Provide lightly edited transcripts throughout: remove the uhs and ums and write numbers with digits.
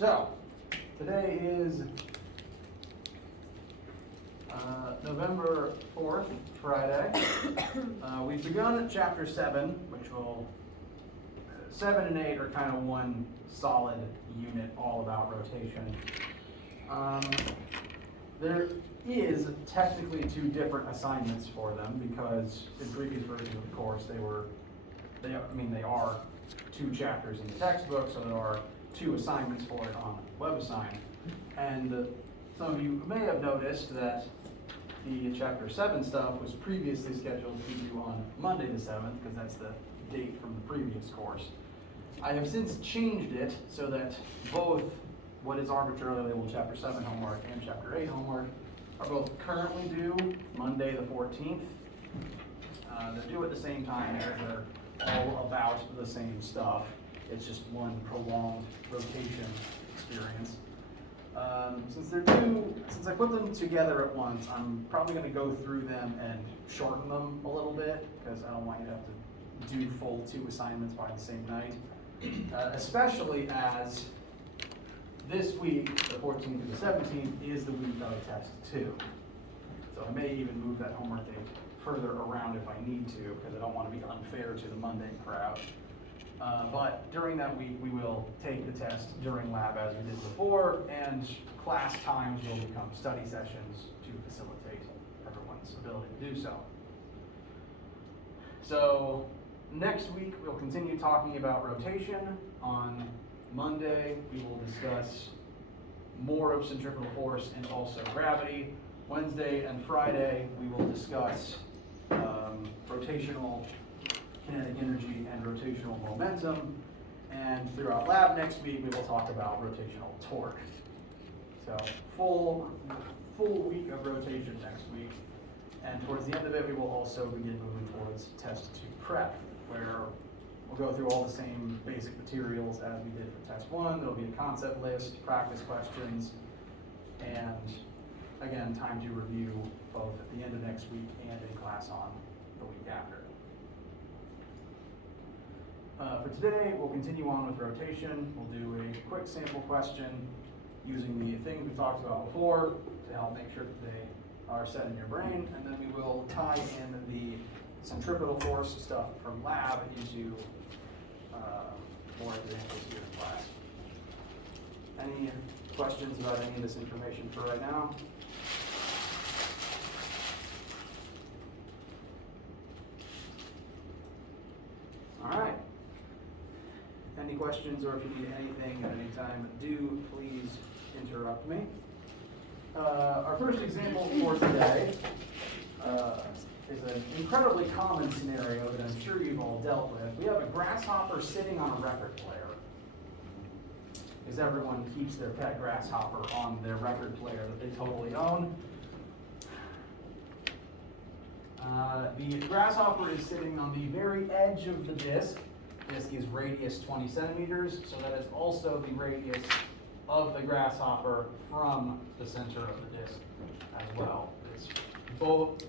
So, today is November 4th, Friday. We've begun at chapter 7, which will, 7 and 8 are kind of one solid unit all about rotation. There is technically 2 different assignments for them because in previous versions of the course they are 2 chapters in the textbook, so there are 2 assignments for it on WebAssign. And some of you may have noticed that the chapter 7 stuff was previously scheduled to be due on Monday the 7th because that's the date from the previous course. I have since changed it so that both what is arbitrarily labeled chapter 7 homework and chapter 8 homework are both currently due Monday the 14th. They're due at the same time because they're all about the same stuff. It's just one prolonged rotation experience. Since I put them together at once, I'm probably going to go through them and shorten them a little bit because I don't want you to have to do full 2 assignments by the same night. Especially as this week, the 14th through the 17th, is the week of test 2. So I may even move that homework date further around if I need to because I don't want to be unfair to the Monday crowd. But during that week, we will take the test during lab as we did before, and class times will become study sessions to facilitate everyone's ability to do so. So next week, we'll continue talking about rotation. On Monday, we will discuss more of centripetal force and also gravity. Wednesday and Friday, we will discuss rotational kinetic energy and rotational momentum. And throughout lab next week, we will talk about rotational torque. So full week of rotation next week. And towards the end of it, we will also begin moving towards test 2 prep, where we'll go through all the same basic materials as we did for test 1. There'll be a concept list, practice questions, and again, time to review both at the end of next week and in class on the week after. For today, we'll continue on with rotation. We'll do a quick sample question using the things we talked about before to help make sure that they are set in your brain, and then we will tie in the centripetal force stuff from lab into more examples here in class. Any questions about any of this information for right now? All right. Any questions, or if you need anything at any time, do please interrupt me. Our first example for today is an incredibly common scenario that I'm sure you've all dealt with. We have a grasshopper sitting on a record player, because everyone keeps their pet grasshopper on their record player that they totally own. The grasshopper is sitting on the very edge of the disc. Disc is radius 20 centimeters, so that is also the radius of the grasshopper from the center of the disc as well. It's both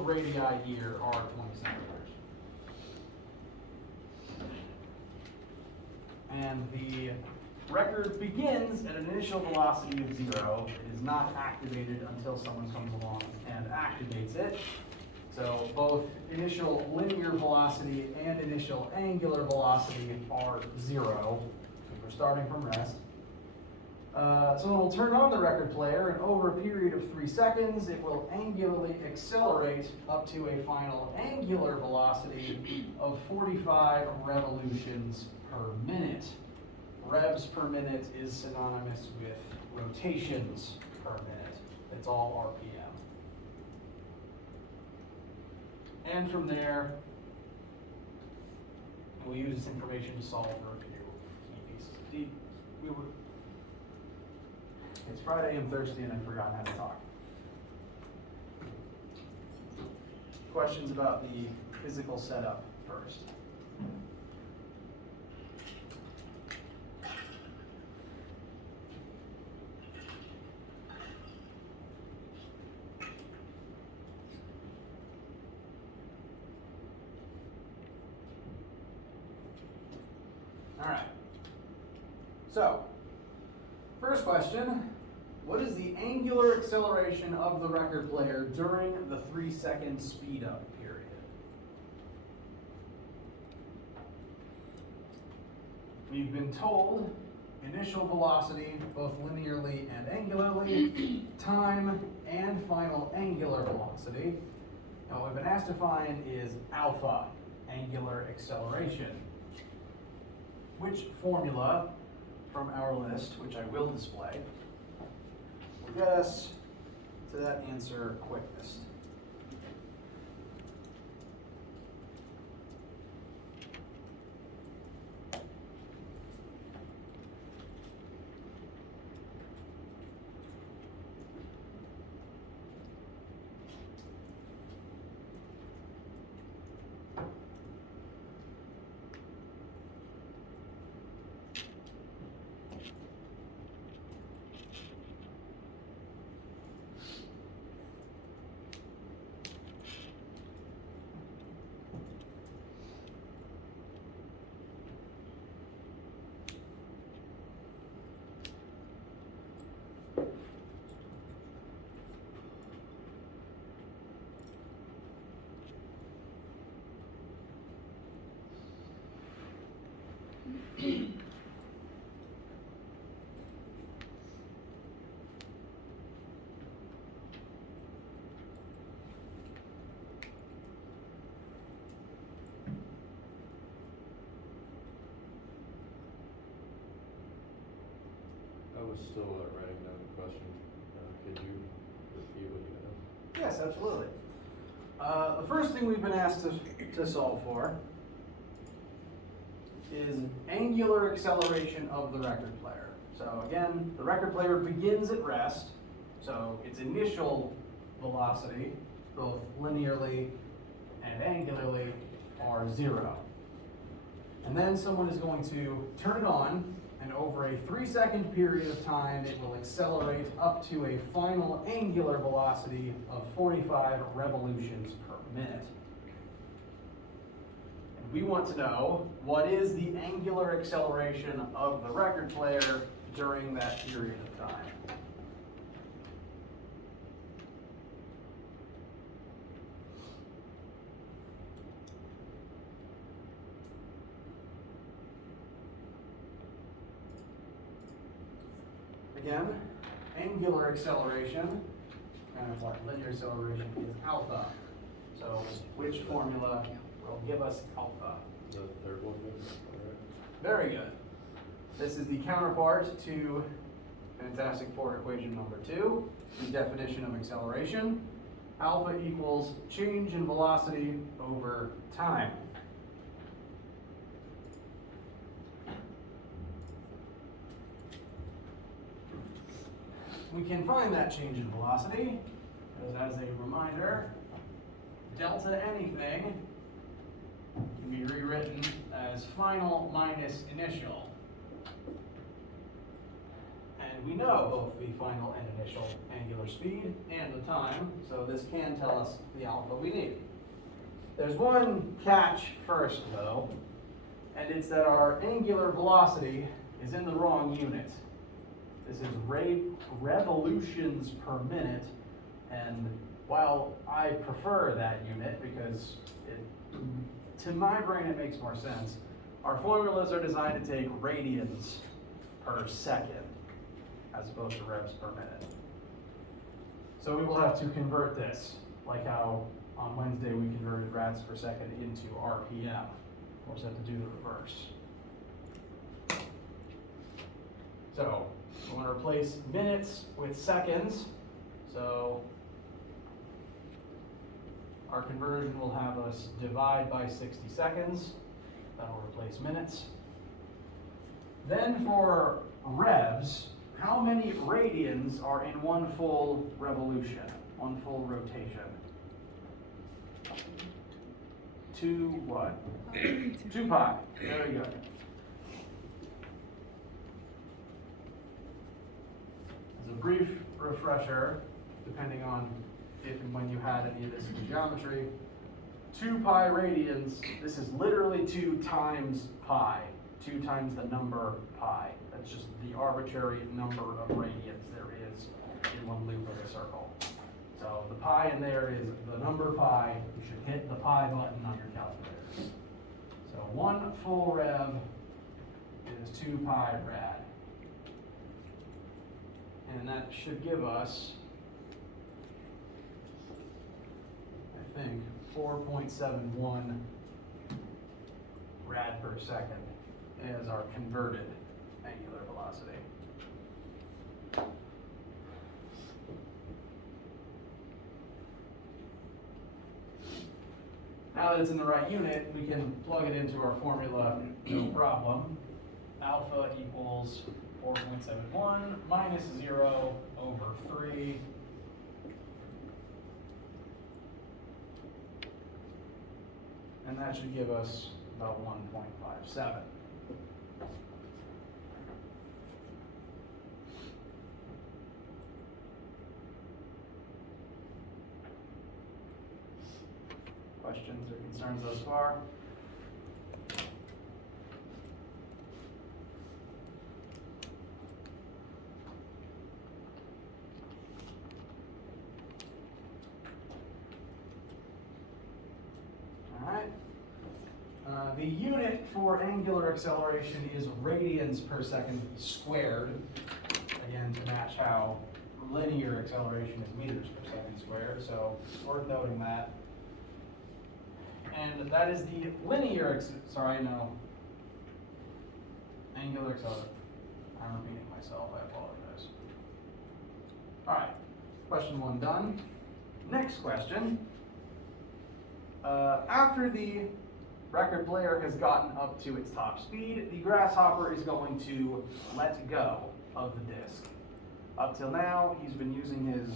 radii here are 20 centimeters. And the record begins at an initial velocity of 0. It is not activated until someone comes along and activates it. So both initial linear velocity and initial angular velocity are 0. We're starting from rest. So we'll turn on the record player, and over a period of 3 seconds, it will angularly accelerate up to a final angular velocity of 45 revolutions per minute. Revs per minute is synonymous with rotations per minute. It's all RPM. And from there, we'll use this information to solve for a few key pieces. It's Friday, I'm thirsty, and I've forgotten how to talk. Questions about the physical setup first? All right. So, First question, what is the angular acceleration of the record player during the 3-second speed up period? We've been told initial velocity, both linearly and angularly, time and final angular velocity. Now what we've been asked to find is alpha, angular acceleration. Which formula from our list, which I will display, will get us to that answer quickest? I was still writing down the question. Could you repeat what you had? Yes, absolutely. The first thing we've been asked to solve for is angular acceleration of the record player. So again, the record player begins at rest, so its initial velocity, both linearly and angularly, are 0. And then someone is going to turn it on, and over a 3-second period of time, it will accelerate up to a final angular velocity of 45 revolutions per minute. And we want to know what is the angular acceleration of the record player during that period of time. Again, angular acceleration, and what linear acceleration is alpha. So which formula will give us alpha? The third one, maybe? All right. Very good. This is the counterpart to Fantastic Four equation number 2, the definition of acceleration. Alpha equals change in velocity over time. We can find that change in velocity, because as a reminder, delta anything can be rewritten as final minus initial. And we know both the final and initial angular speed and the time, so this can tell us the alpha we need. There's one catch first, though, and it's that our angular velocity is in the wrong unit. This is revolutions per minute, and while I prefer that unit because to my brain it makes more sense, our formulas are designed to take radians per second as opposed to revs per minute. So we will have to convert this, like how on Wednesday we converted rads per second into RPM. We'll just have to do the reverse. So we want to replace minutes with seconds. So our conversion will have us divide by 60 seconds. That will replace minutes. Then for revs, how many radians are in one full revolution, one full rotation? 2 what? 2 pi. Very good. As a brief refresher, depending on if and when you had any of this in geometry, 2 pi radians, this is literally 2 times pi. 2 times the number pi. That's just the arbitrary number of radians there is in one loop of a circle. So the pi in there is the number pi. You should hit the pi button on your calculator. So 1 full rev is 2 pi rad. And that should give us, I think, 4.71 rad per second as our converted angular velocity. Now that it's in the right unit, we can plug it into our formula, no problem. Alpha equals 4.71 minus 0 over 3. And that should give us about 1.57. Questions or concerns thus far? All right. The unit for angular acceleration is radians per second squared. Again, to match how linear acceleration is meters per second squared. So worth noting that. And that is the linear, angular acceleration. I'm repeating myself, I apologize. All right, question 1 done. Next question. After the record player has gotten up to its top speed, the grasshopper is going to let go of the disc. Up till now, he's been using his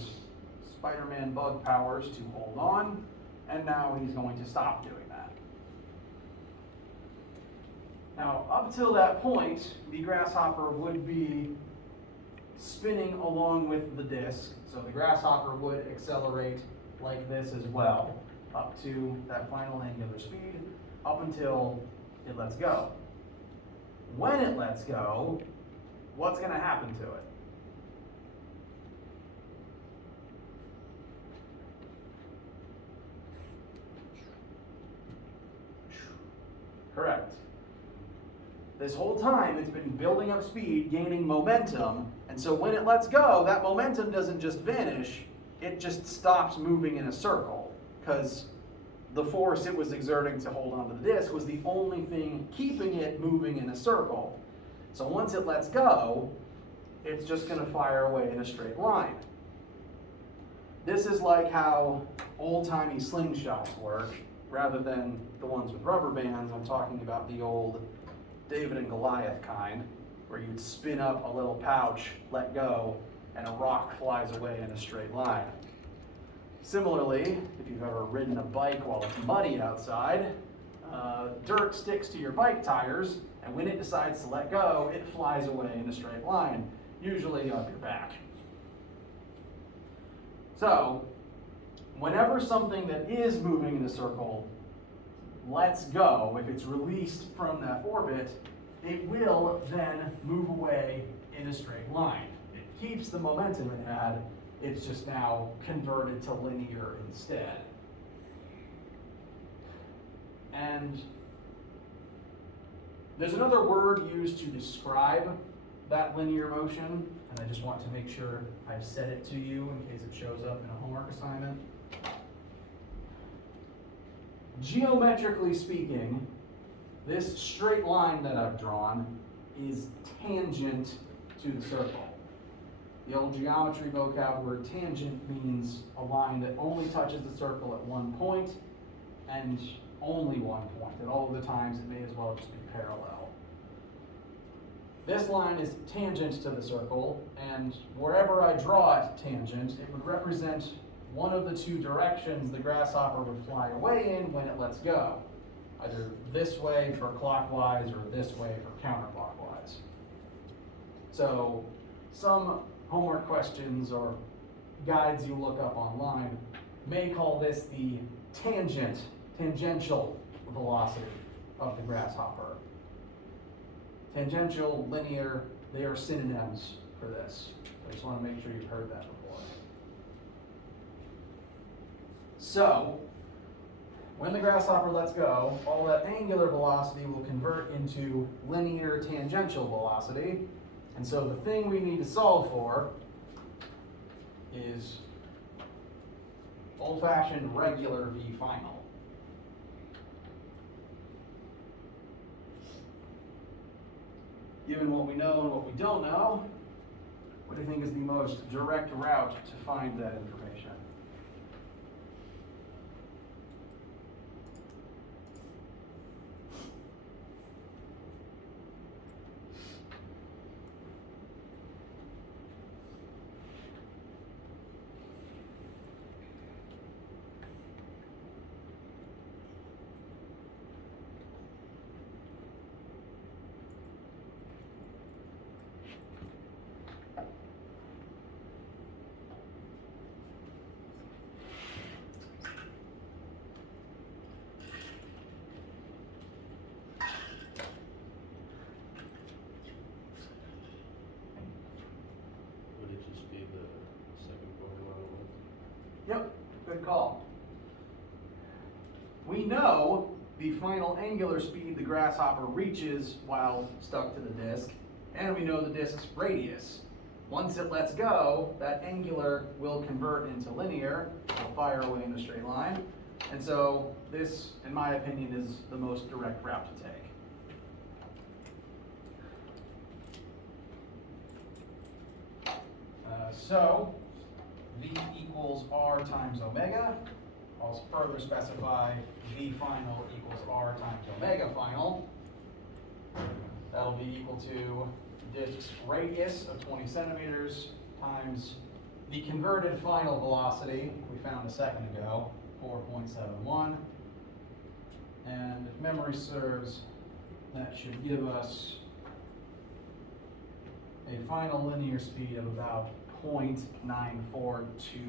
Spider-Man bug powers to hold on, and now he's going to stop doing that. Now, up till that point, the grasshopper would be spinning along with the disc, so the grasshopper would accelerate like this as well, up to that final angular speed, up until it lets go. When it lets go, what's going to happen to it? Correct. This whole time it's been building up speed, gaining momentum, and so when it lets go, that momentum doesn't just vanish, it just stops moving in a circle, because the force it was exerting to hold onto the disc was the only thing keeping it moving in a circle. So once it lets go, it's just going to fire away in a straight line. This is like how old-timey slingshots work, rather than the ones with rubber bands. I'm talking about the old David and Goliath kind, where you'd spin up a little pouch, let go, and a rock flies away in a straight line. Similarly, if you've ever ridden a bike while it's muddy outside, dirt sticks to your bike tires, and when it decides to let go, it flies away in a straight line, usually up your back. So, whenever something that is moving in a circle lets go, if it's released from that orbit, it will then move away in a straight line. It keeps the momentum it had, it's just now converted to linear instead. And there's another word used to describe that linear motion, and I just want to make sure I've said it to you in case it shows up in a homework assignment. Geometrically speaking, this straight line that I've drawn is tangent to the circle. The old geometry vocab word tangent means a line that only touches the circle at one point, and only one point. At all of the times, it may as well just be parallel. This line is tangent to the circle, and wherever I draw it tangent, it would represent one of the two directions the grasshopper would fly away in when it lets go. Either this way for clockwise or this way for counterclockwise. So some homework questions or guides you look up online may call this the tangential velocity of the grasshopper. Tangential, linear, they are synonyms for this. I just want to make sure you've heard that before. So, when the grasshopper lets go, all that angular velocity will convert into linear tangential velocity. And so the thing we need to solve for is old-fashioned regular V final. Given what we know and what we don't know, what do you think is the most direct route to find that information? Would it just be the second formula? Yep, good call. We know the final angular speed the grasshopper reaches while stuck to the disk, and we know the disk's radius. Once it lets go, that angular will convert into linear, it'll fire away in a straight line, and so this, in my opinion, is the most direct route to take. So, V equals R times omega. I'll further specify V final equals R times omega final. That'll be equal to disk's radius of 20 centimeters times the converted final velocity we found a second ago, 4.71. And if memory serves, that should give us a final linear speed of about 0.9425.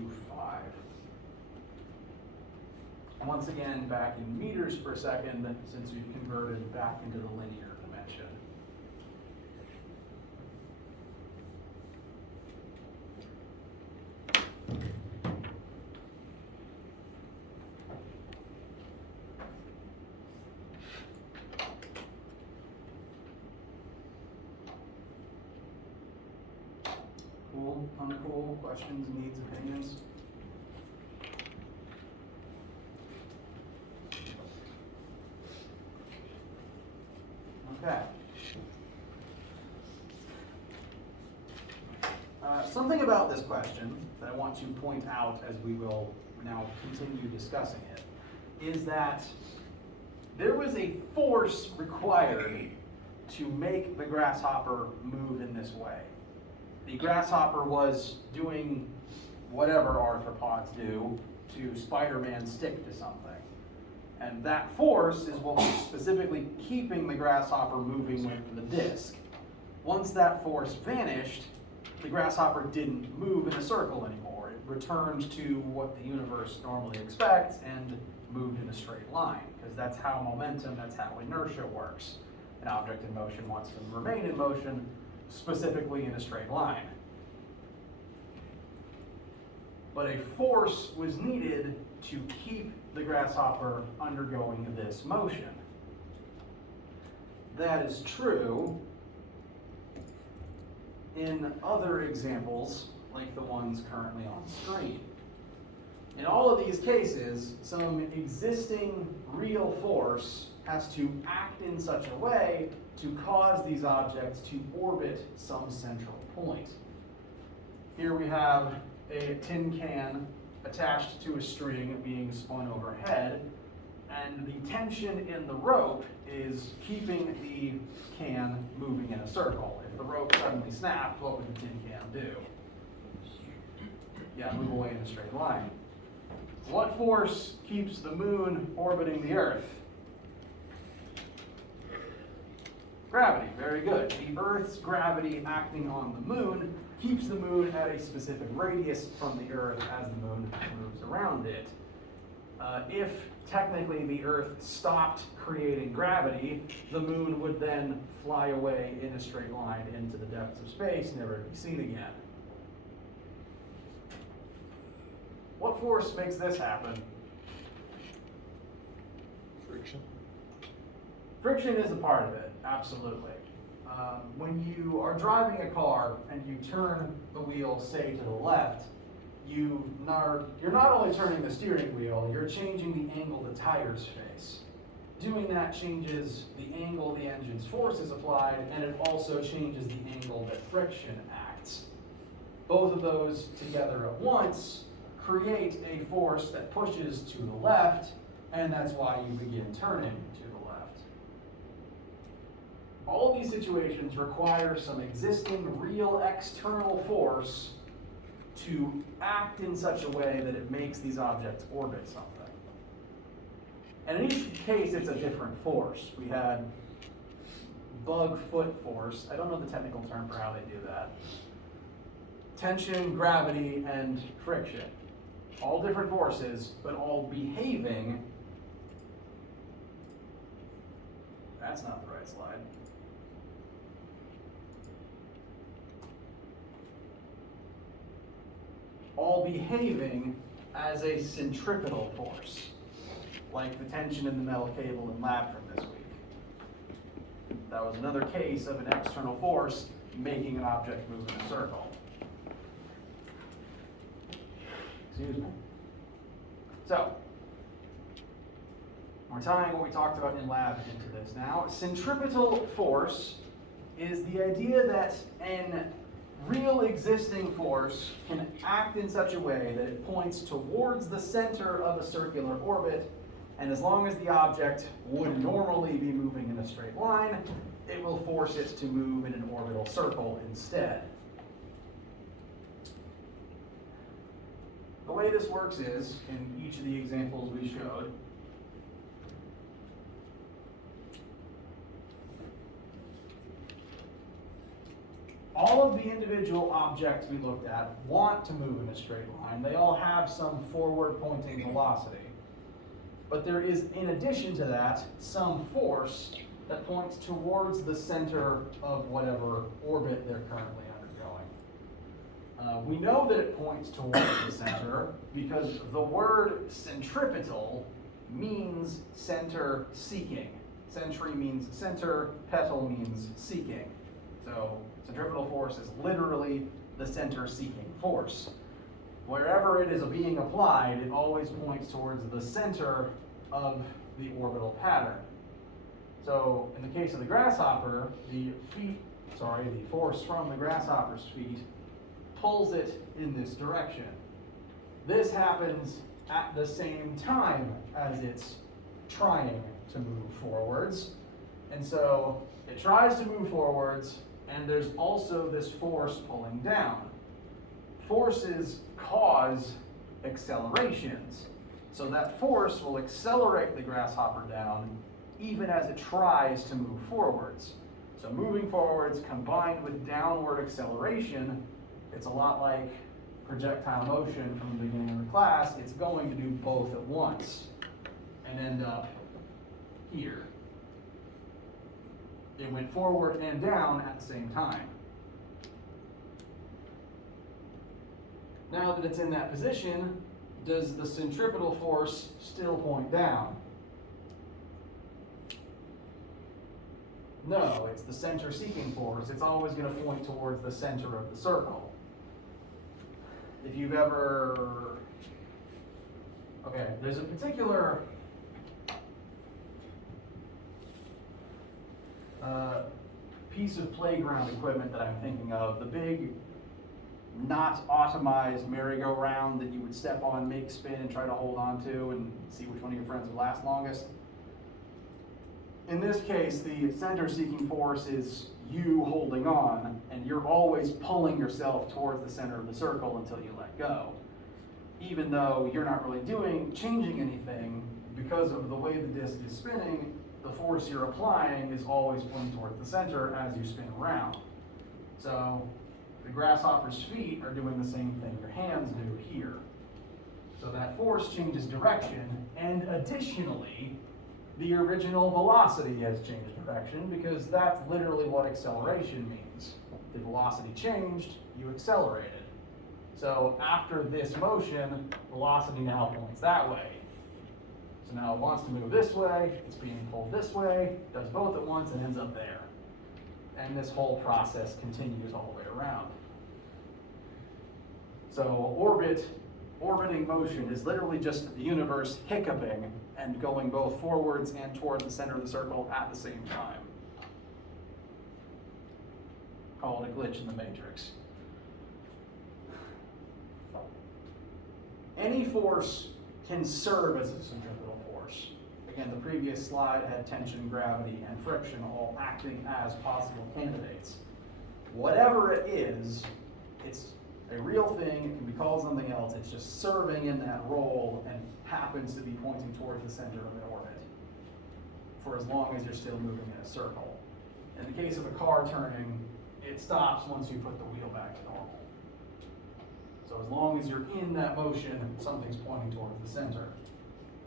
And once again, back in meters per second, since we've converted back into the linear dimension. Cool, uncool, questions, needs, opinions? Okay. Something about this question that I want to point out as we will now continue discussing it is that there was a force required to make the grasshopper move in this way. The grasshopper was doing whatever arthropods do to Spider-Man stick to something. And that force is what was specifically keeping the grasshopper moving with the disc. Once that force vanished, the grasshopper didn't move in a circle anymore. It returned to what the universe normally expects and moved in a straight line, because that's how momentum, that's how inertia works. An object in motion wants to remain in motion, specifically in a straight line. But a force was needed to keep the grasshopper undergoing this motion. That is true in other examples, like the ones currently on screen. In all of these cases, some existing real force has to act in such a way to cause these objects to orbit some central point. Here we have a tin can attached to a string being spun overhead, and the tension in the rope is keeping the can moving in a circle. If the rope suddenly snapped, what would the tin can do? Yeah, move away in a straight line. What force keeps the moon orbiting the Earth? Gravity, very good. The Earth's gravity acting on the moon keeps the moon at a specific radius from the Earth as the moon moves around it. If technically the Earth stopped creating gravity, the moon would then fly away in a straight line into the depths of space, never to be seen again. What force makes this happen? Friction. Friction is a part of it, absolutely. When you are driving a car and you turn the wheel, say, to the left, you're not only turning the steering wheel, you're changing the angle the tires face. Doing that changes the angle the engine's force is applied, and it also changes the angle that friction acts. Both of those together at once create a force that pushes to the left, and that's why you begin turning to the left. All of these situations require some existing real external force to act in such a way that it makes these objects orbit something. And in each case, it's a different force. We had bug foot force. I don't know the technical term for how they do that. Tension, gravity, and friction. All different forces, but all behaving. That's not the right slide. All behaving as a centripetal force, like the tension in the metal cable in lab from this week. That was another case of an external force making an object move in a circle. Excuse me. So, we're tying what we talked about in lab into this now. Centripetal force is the idea that an real existing force can act in such a way that it points towards the center of a circular orbit, and as long as the object would normally be moving in a straight line, it will force it to move in an orbital circle instead. The way this works is, in each of the examples we showed, all of the individual objects we looked at want to move in a straight line. They all have some forward-pointing velocity. But there is, in addition to that, some force that points towards the center of whatever orbit they're currently undergoing. We know that it points towards the center because the word centripetal means center seeking. Centri means center, petal means seeking. So centripetal force is literally the center seeking force. Wherever it is being applied, it always points towards the center of the orbital pattern. So in the case of the grasshopper, the force from the grasshopper's feet pulls it in this direction. This happens at the same time as it's trying to move forwards. And so it tries to move forwards, and there's also this force pulling down. Forces cause accelerations. So that force will accelerate the grasshopper down even as it tries to move forwards. So moving forwards combined with downward acceleration, it's a lot like projectile motion from the beginning of the class. It's going to do both at once and end up here. It went forward and down at the same time. Now that it's in that position, does the centripetal force still point down? No, it's the center seeking force. It's always going to point towards the center of the circle. If you've ever, there's a particular piece of playground equipment that I'm thinking of, the big, not automized merry-go-round that you would step on, make spin, and try to hold on to and see which one of your friends would last longest. In this case, the center-seeking force is you holding on, and you're always pulling yourself towards the center of the circle until you let go. Even though you're not really changing anything, because of the way the disc is spinning, the force you're applying is always pointing towards the center as you spin around. So the grasshopper's feet are doing the same thing your hands do here. So that force changes direction, and additionally, the original velocity has changed direction, because that's literally what acceleration means. The velocity changed, you accelerated. So after this motion, velocity now points that way. So now it wants to move this way, it's being pulled this way, does both at once, and ends up there. And this whole process continues all the way around. So orbiting motion is literally just the universe hiccuping and going both forwards and toward the center of the circle at the same time. Call it a glitch in the matrix. Any force can serve as a centripetal force. Again, the previous slide had tension, gravity, and friction all acting as possible candidates. Whatever it is, it's a real thing, it can be called something else, it's just serving in that role and happens to be pointing towards the center of the orbit for as long as you're still moving in a circle. In the case of a car turning, it stops once you put the wheel back to normal. So as long as you're in that motion, something's pointing towards the center.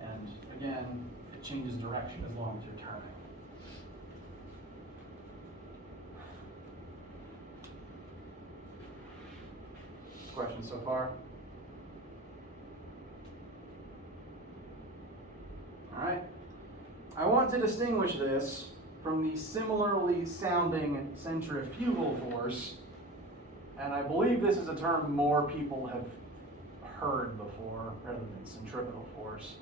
And again, it changes direction as long as you're turning. Questions so far? All right. I want to distinguish this from the similarly sounding centrifugal force, and I believe this is a term more people have heard before rather than centripetal force.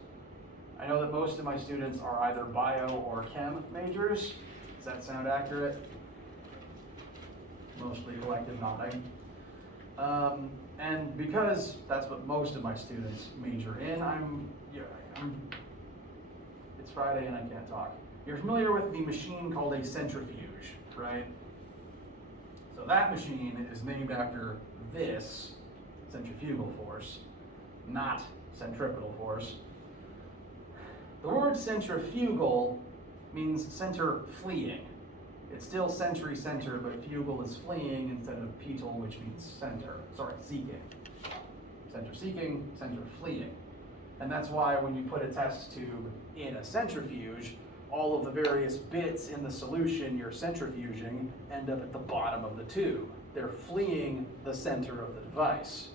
I know that most of my students are either bio or chem majors. Does that sound accurate? Mostly collective nodding. And because that's what most of my students major in, it's Friday and I can't talk. You're familiar with the machine called a centrifuge, right? So that machine is named after this centrifugal force, not centripetal force. The word centrifugal means center fleeing. It's still century-center, but fugal is fleeing instead of petal, which means seeking. Center seeking, center fleeing. And that's why when you put a test tube in a centrifuge, all of the various bits in the solution you're centrifuging end up at the bottom of the tube. They're fleeing the center of the device.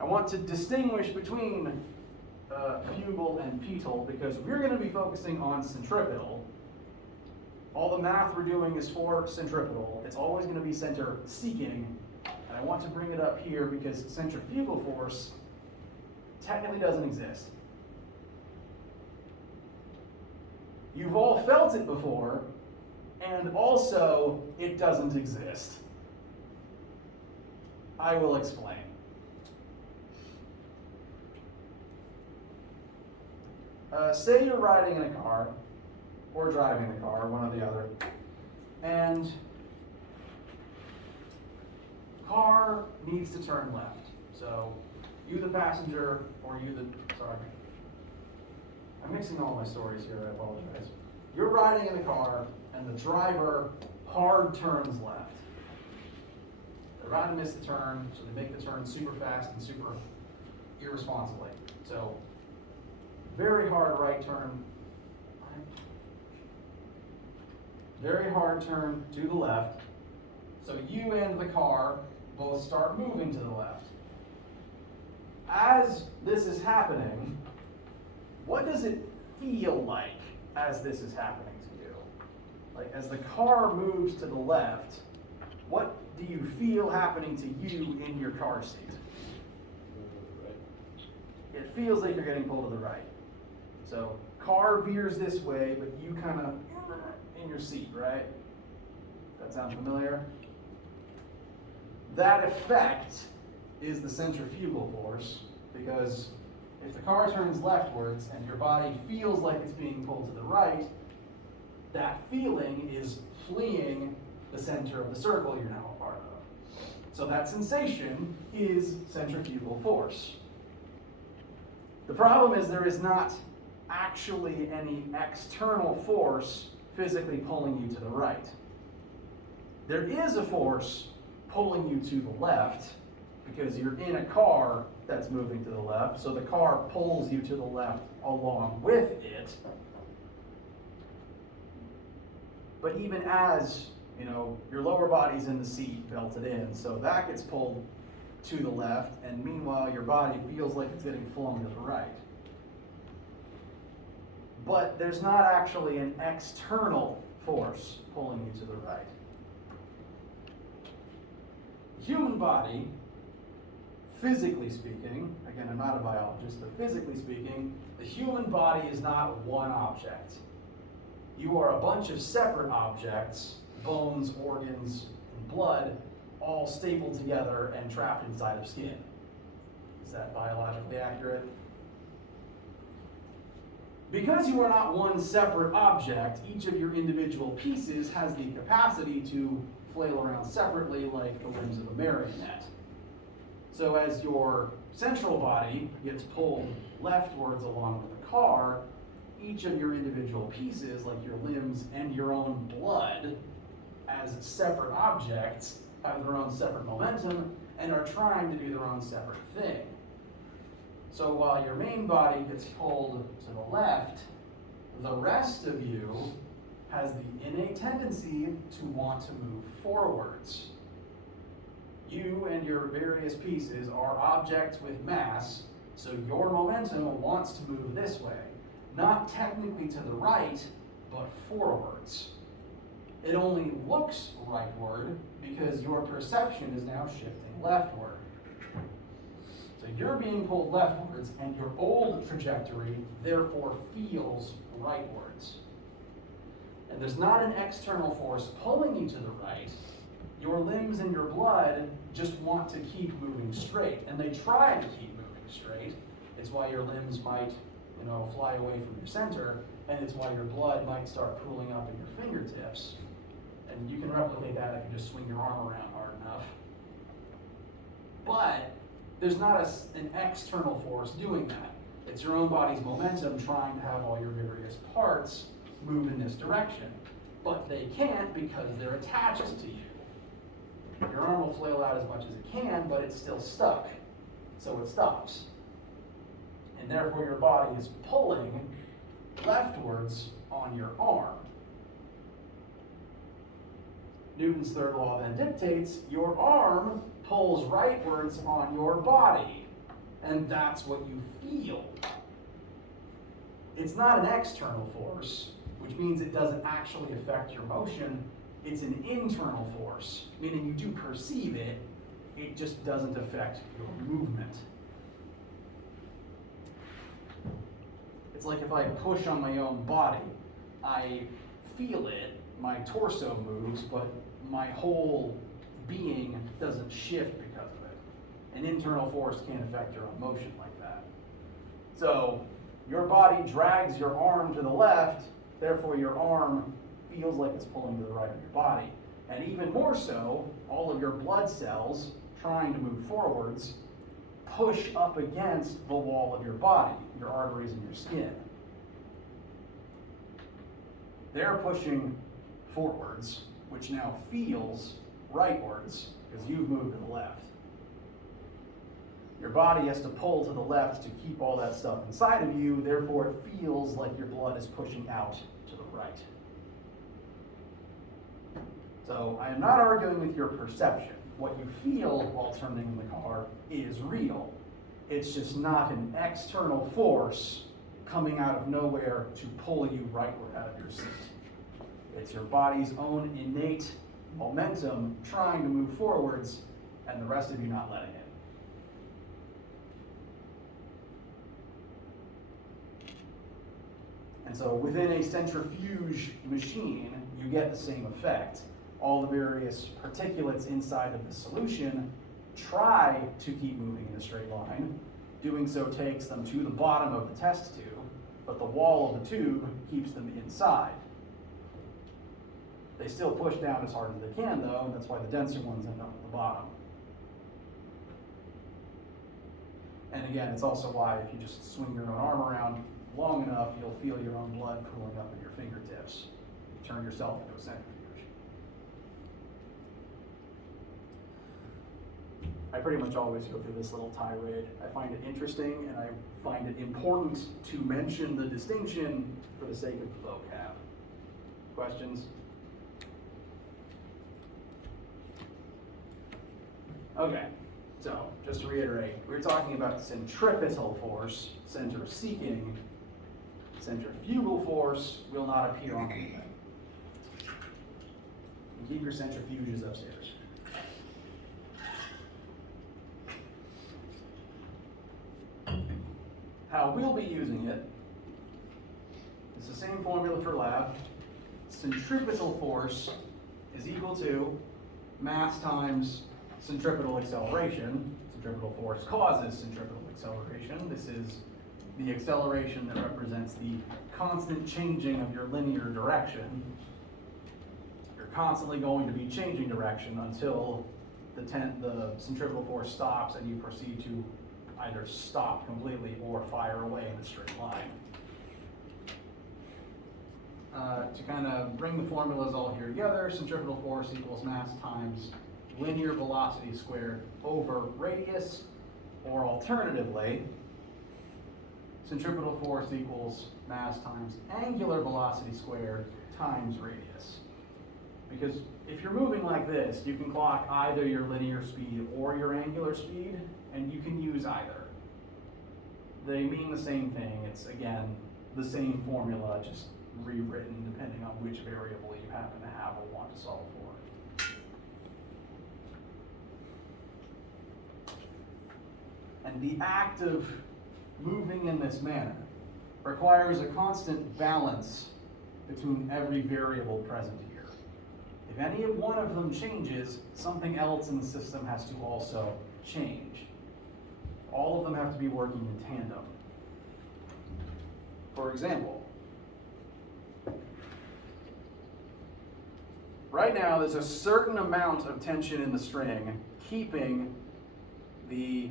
I want to distinguish between fugal and petal because we're going to be focusing on centripetal. All the math we're doing is for centripetal. It's always going to be center seeking. And I want to bring it up here because centrifugal force technically doesn't exist. You've all felt it before, and also it doesn't exist. I will explain. Say you're riding in a car, or driving the car, one or the other, and car needs to turn left. So you the passenger, or I'm mixing all my stories here, I apologize. You're riding in the car, and the driver hard turns left. They're about to miss the turn, so they make the turn super fast and super irresponsibly. So, very hard right turn. Very hard turn to the left. So you and the car both start moving to the left. As this is happening, what does it feel like as this is happening to you? Like as the car moves to the left, what do you feel happening to you in your car seat? It feels like you're getting pulled to the right. So car veers this way, but you kind of in your seat, right? That sound familiar? That effect is the centrifugal force, because if the car turns leftwards and your body feels like it's being pulled to the right, that feeling is fleeing the center of the circle you're now a part of. So that sensation is centrifugal force. The problem is there is not actually any external force physically pulling you to the right. There is a force pulling you to the left, because you're in a car that's moving to the left, so the car pulls you to the left along with it. But even as, your lower body's in the seat, belted in, so that gets pulled to the left, and meanwhile your body feels like it's getting flung to the right. But there's not actually an external force pulling you to the right. The human body, physically speaking, again, I'm not a biologist, but physically speaking, the human body is not one object. You are a bunch of separate objects, bones, organs, and blood, all stapled together and trapped inside of skin. Is that biologically accurate? Because you are not one separate object, each of your individual pieces has the capacity to flail around separately like the limbs of a marionette. So as your central body gets pulled leftwards along with the car, each of your individual pieces, like your limbs and your own blood, as separate objects, have their own separate momentum and are trying to do their own separate thing. So while your main body gets pulled to the left, the rest of you has the innate tendency to want to move forwards. You and your various pieces are objects with mass, so your momentum wants to move this way. Not technically to the right, but forwards. It only looks rightward because your perception is now shifting leftward. So you're being pulled leftwards, and your old trajectory therefore feels rightwards. And there's not an external force pulling you to the right. Your limbs and your blood just want to keep moving straight, and they try to keep moving straight. It's why your limbs might, fly away from your center, and it's why your blood might start pooling up in your fingertips. And you can replicate that if you just swing your arm around hard enough. But there's not an external force doing that. It's your own body's momentum trying to have all your various parts move in this direction. But they can't because they're attached to you. Your arm will flail out as much as it can, but it's still stuck. So it stops. And therefore your body is pulling leftwards on your arm. Newton's third law then dictates your arm pulls rightwards on your body, and that's what you feel. It's not an external force, which means it doesn't actually affect your motion. It's an internal force, meaning you do perceive it, it just doesn't affect your movement. It's like if I push on my own body, I feel it, my torso moves, but my whole being doesn't shift because of it. An internal force can't affect your own motion like that. So your body drags your arm to the left, therefore your arm feels like it's pulling to the right of your body. And even more so, all of your blood cells trying to move forwards push up against the wall of your body, your arteries and your skin. They're pushing forwards, which now feels rightwards because you've moved to the left. Your body has to pull to the left to keep all that stuff inside of you, therefore it feels like your blood is pushing out to the right. So I am not arguing with your perception. What you feel while turning in the car is real. It's just not an external force coming out of nowhere to pull you rightward out of your seat. It's your body's own innate momentum trying to move forwards, and the rest of you not letting it. And so within a centrifuge machine, you get the same effect. All the various particulates inside of the solution try to keep moving in a straight line. Doing so takes them to the bottom of the test tube, but the wall of the tube keeps them inside. They still push down as hard as they can, though, and that's why the denser ones end up at the bottom. And again, it's also why if you just swing your own arm around long enough, you'll feel your own blood pooling up in your fingertips. Turn yourself into a centrifuge. I pretty much always go through this little tirade. I find it interesting, and I find it important to mention the distinction for the sake of the vocab. Questions? Okay, so just to reiterate, we're talking about centripetal force, center seeking. Centrifugal force will not appear on anything. And keep your centrifuges upstairs. How we'll be using it is the same formula for lab. Centripetal force is equal to mass times centripetal acceleration. Centripetal force causes centripetal acceleration. This is the acceleration that represents the constant changing of your linear direction. You're constantly going to be changing direction until the centripetal force stops and you proceed to either stop completely or fire away in a straight line. To kind of bring the formulas all here together, centripetal force equals mass times linear velocity squared over radius, or alternatively, centripetal force equals mass times angular velocity squared times radius. Because if you're moving like this, you can clock either your linear speed or your angular speed, and you can use either. They mean the same thing. It's, again, the same formula, just rewritten depending on which variable you happen to have or want to solve for. And the act of moving in this manner requires a constant balance between every variable present here. If any of one of them changes, something else in the system has to also change. All of them have to be working in tandem. For example, right now there's a certain amount of tension in the string keeping the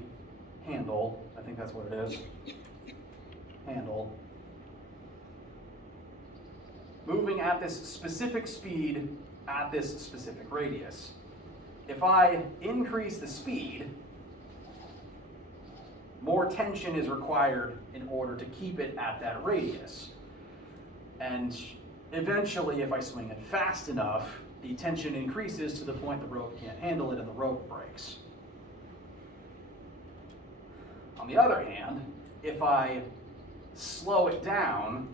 handle, I think that's what it is, handle, moving at this specific speed at this specific radius. If I increase the speed, more tension is required in order to keep it at that radius. And eventually, if I swing it fast enough, the tension increases to the point the rope can't handle it and the rope breaks. On the other hand, if I slow it down,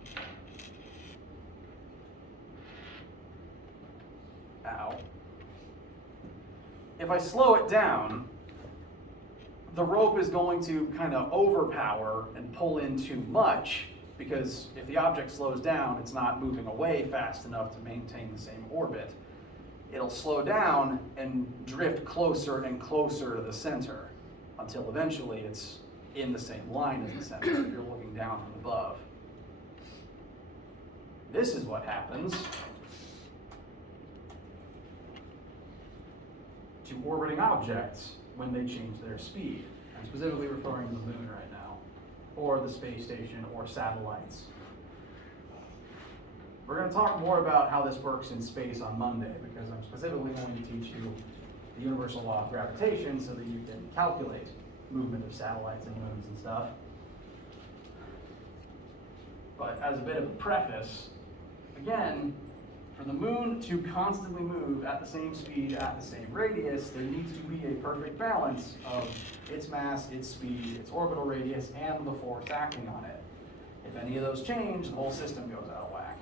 if I slow it down, the rope is going to kind of overpower and pull in too much, because if the object slows down, it's not moving away fast enough to maintain the same orbit. It'll slow down and drift closer and closer to the center until eventually it's in the same line as the center if you're looking down from above. This is what happens to orbiting objects when they change their speed. I'm specifically referring to the moon right now, or the space station, or satellites. We're going to talk more about how this works in space on Monday, because I'm specifically going to teach you the universal law of gravitation so that you can calculate movement of satellites and moons and stuff. But as a bit of a preface, again, for the moon to constantly move at the same speed, at the same radius, there needs to be a perfect balance of its mass, its speed, its orbital radius, and the force acting on it. If any of those change, the whole system goes out of whack.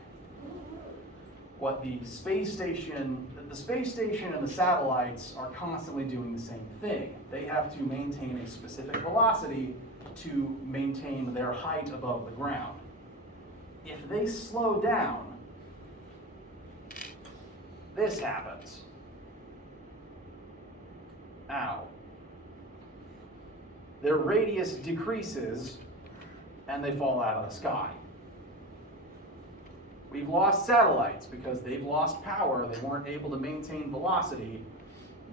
What the space station and the satellites are constantly doing the same thing. They have to maintain a specific velocity to maintain their height above the ground. If they slow down, this happens. Their radius decreases and they fall out of the sky. We've lost satellites because they've lost power. They weren't able to maintain velocity.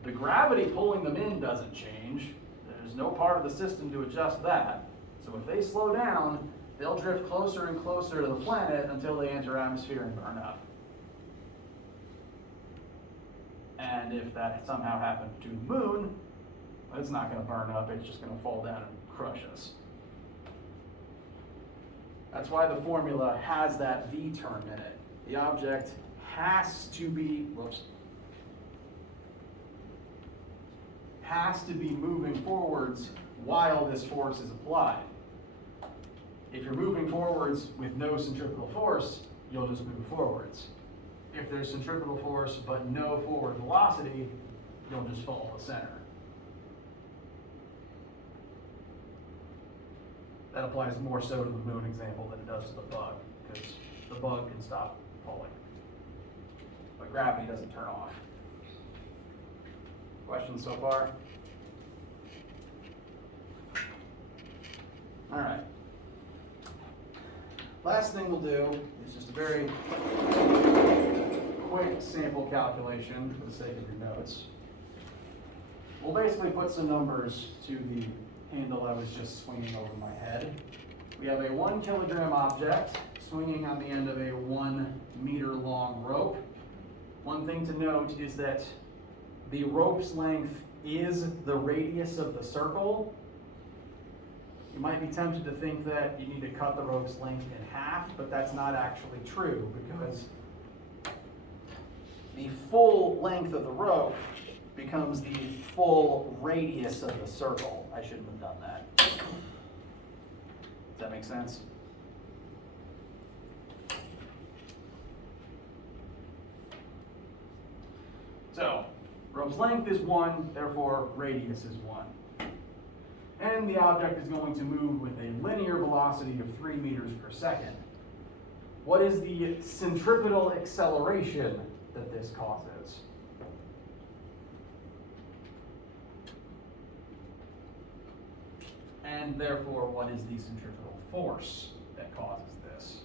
The gravity pulling them in doesn't change. There's no part of the system to adjust that. So if they slow down, they'll drift closer and closer to the planet until they enter atmosphere and burn up. And if that somehow happened to the moon, It's not going to burn up, it's just going to fall down and crush us. That's why the formula has that V term in it. The object has to be moving forwards while this force is applied. If you're moving forwards with no centripetal force, you'll just move forwards. If there's centripetal force but no forward velocity, you'll just fall to center. That applies more so to the moon example than it does to the bug, because the bug can stop pulling, but gravity doesn't turn off. Questions so far? All right. Last thing we'll do is just a very quick sample calculation for the sake of your notes. We'll basically put some numbers to the handle I was just swinging over my head. We have a 1 kilogram object swinging on the end of a 1 meter long rope. One thing to note is that the rope's length is the radius of the circle. You might be tempted to think that you need to cut the rope's length in half, but that's not actually true, because the full length of the rope becomes the full radius of the circle. I shouldn't have done that. Does that make sense? So, rope's length is 1, therefore radius is 1. And the object is going to move with a linear velocity of 3 meters per second. What is the centripetal acceleration that this causes? And therefore, what is the centripetal force that causes this?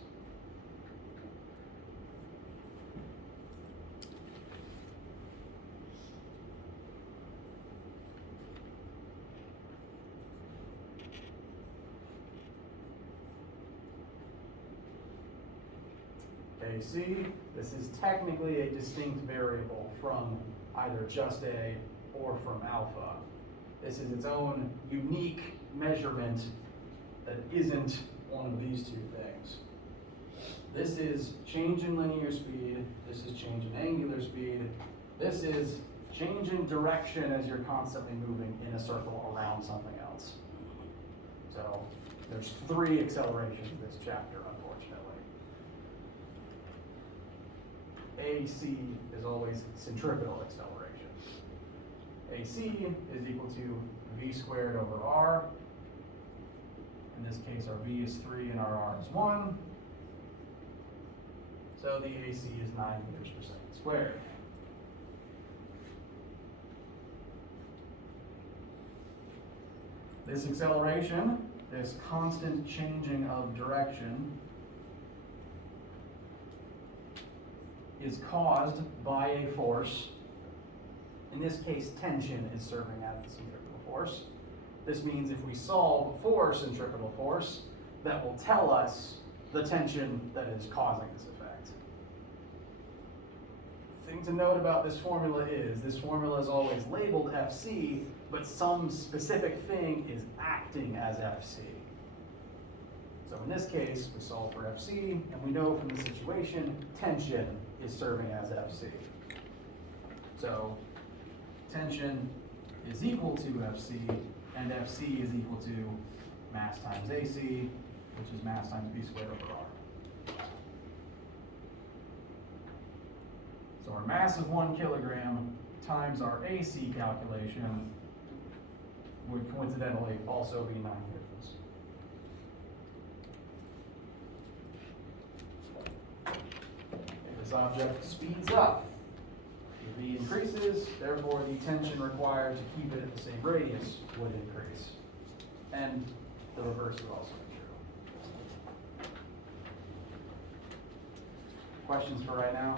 AC, this is technically a distinct variable from either just A or from alpha. This is its own unique measurement that isn't one of these two things. This is change in linear speed, this is change in angular speed, this is change in direction as you're constantly moving in a circle around something else. So there's 3 accelerations in this chapter, unfortunately. AC is always centripetal acceleration. AC is equal to V squared over R. In this case, our V is 3 and our R is 1. So the AC is 9 meters per second squared. This acceleration, this constant changing of direction, is caused by a force. In this case, tension is serving as the centripetal force. This means if we solve for centripetal force, that will tell us the tension that is causing this effect. The thing to note about this formula is always labeled FC, but some specific thing is acting as FC. So in this case, we solve for FC, and we know from the situation, tension is serving as FC. So tension is equal to FC, and FC is equal to mass times AC, which is mass times V squared over R. So our mass of 1 kilogram times our AC calculation would coincidentally also be 9 newtons. If this object speeds up, the V increases, therefore the tension required to keep it at the same radius would increase. And the reverse is also true. Questions for right now?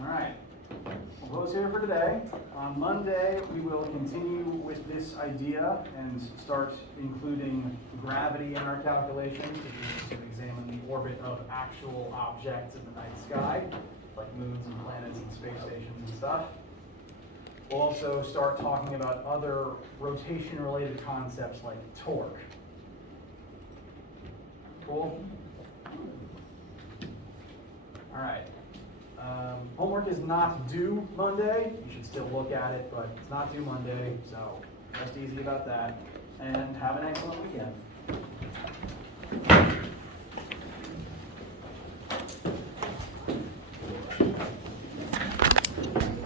All right, we'll close here for today. On Monday, we will continue with this idea and start including gravity in our calculations to examine the orbit of actual objects in the night sky, like moons and planets and space stations and stuff. We'll also start talking about other rotation-related concepts like torque. Cool? All right. Homework is not due Monday. You should still look at it, but it's not due Monday, so rest easy about that. And have an excellent weekend.